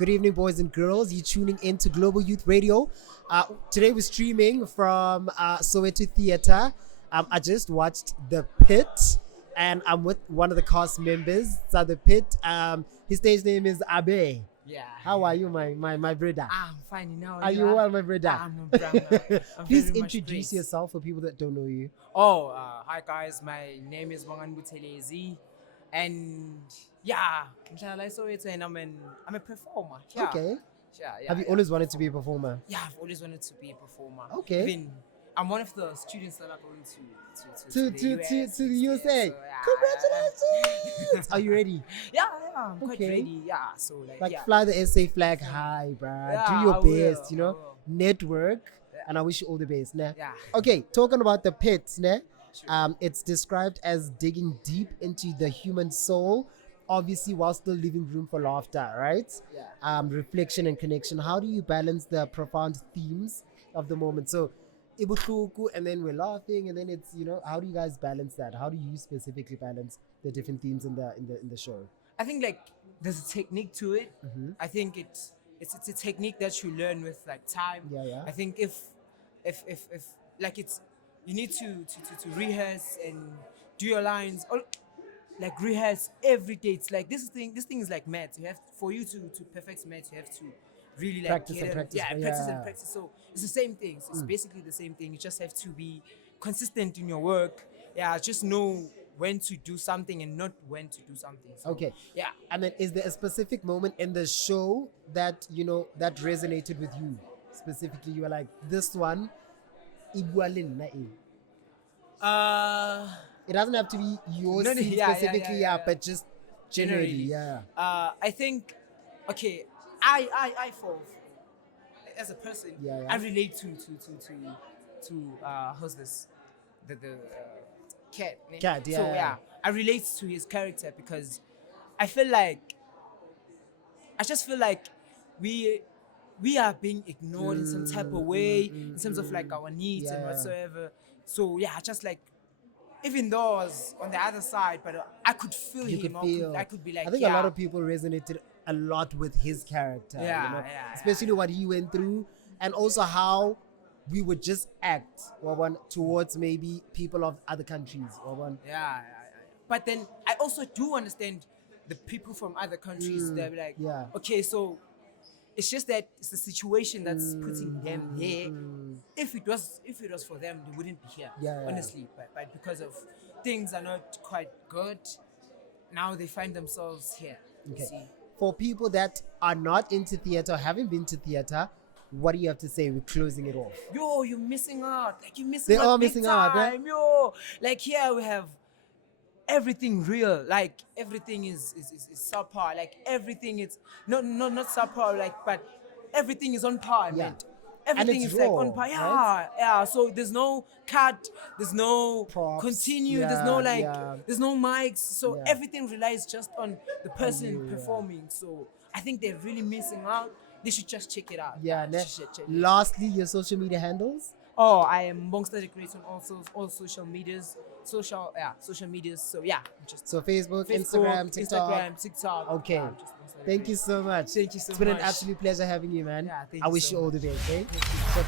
Good evening, boys and girls. You're tuning in to Global Youth Radio. Today we're streaming from Soweto Theatre. I just watched The Pit, and I'm with one of the cast members. So The Pit, his stage name is Abe. Yeah. How are you, my brother? I'm fine now. Are you well, my brother? I'm Please introduce yourself for people that don't know you. Oh, hi guys. My name is Bongani Buthelezi, and yeah, and I'm a performer. Yeah. Okay. Yeah, Have you always wanted to be a performer? Yeah, I've always wanted to be a performer. Okay. Even I'm one of the students that are going To the USA. So, yeah. Congratulations! Are you ready? Yeah, I'm quite Okay. ready. Yeah, so yeah. Fly the SA flag high, bruh. Yeah, Do your I will, best, I will. network, Yeah. and I wish you all the best, nah. Yeah. Okay, talking about The Pit, nah. Sure. It's described as digging deep into the human soul, obviously while still leaving room for laughter, right? Yeah. Reflection and connection. How do you balance the profound themes of the moment? So, ibutuku, and then we're laughing, and then it's how do you guys balance that? How do you specifically balance the different themes in the show? I think like there's a technique to it. Mm-hmm. I think it's a technique that you learn with like time. Yeah. I think if like it's you need to rehearse and do your lines or like rehearse every day. It's like this thing is like math. You have for you to perfect math, you have to really like Practice get and it. practice, Yeah, yeah. practice and practice. So it's the same thing. So it's basically the same thing. You just have to be consistent in your work. Yeah, just know when to do something and not when to do something. So, Okay. Yeah. And then is there a specific moment in the show that that resonated with you? Specifically, you were like, this one, Igualin na e. It doesn't have to be your No, no, scene yeah, specifically, yeah. but just generally, yeah. I think, okay, I for as a person, Yeah. I relate to who's this, the cat. Ne? Cat, So yeah. yeah, I relate to his character because I just feel like we are being ignored in some type of way in terms of like our needs and Yeah. whatsoever. So yeah, just like. Even though I was on the other side, but I could feel You him. could feel. I could be like, I think a lot of people resonated a lot with his character. Yeah. Especially what he went through, and also how we would just act towards maybe people of other countries. Yeah. But then I also do understand the people from other countries. They're like, yeah. okay, so it's just that it's the situation that's putting them here. If it was for them, they wouldn't be here. Yeah. Honestly, but because of things are not quite good, now they find themselves here. you Okay. see. For people that are not into theater, haven't been to theater, what do you have to say? We're closing it off. Yo, you're missing out. Like you're missing They out. are big missing out, eh? time, Yo, like here we have everything real. Like everything is subpar. Like everything is not subpar. Like but everything is on par, Yeah. man. Everything it's is like raw, on par. right? Yeah. So there's no cut. There's no Props, continue. yeah, There's no like. yeah. There's no mics. So Yeah. everything relies just on the person you, yeah. performing. So I think they're really missing out. They should just check it out. Yeah. They should check it out. Lastly, your social media handles. Oh, I am Bongster the Great on all social medias. Social medias. So yeah, just So Facebook, Facebook, Instagram, TikTok. TikTok. Okay. Yeah, just Bongster the Thank Great. you so much. Thank you so It's been an much. absolute pleasure having you, man. Yeah, thank I you wish so you all the much. best. Okay. Thank you. So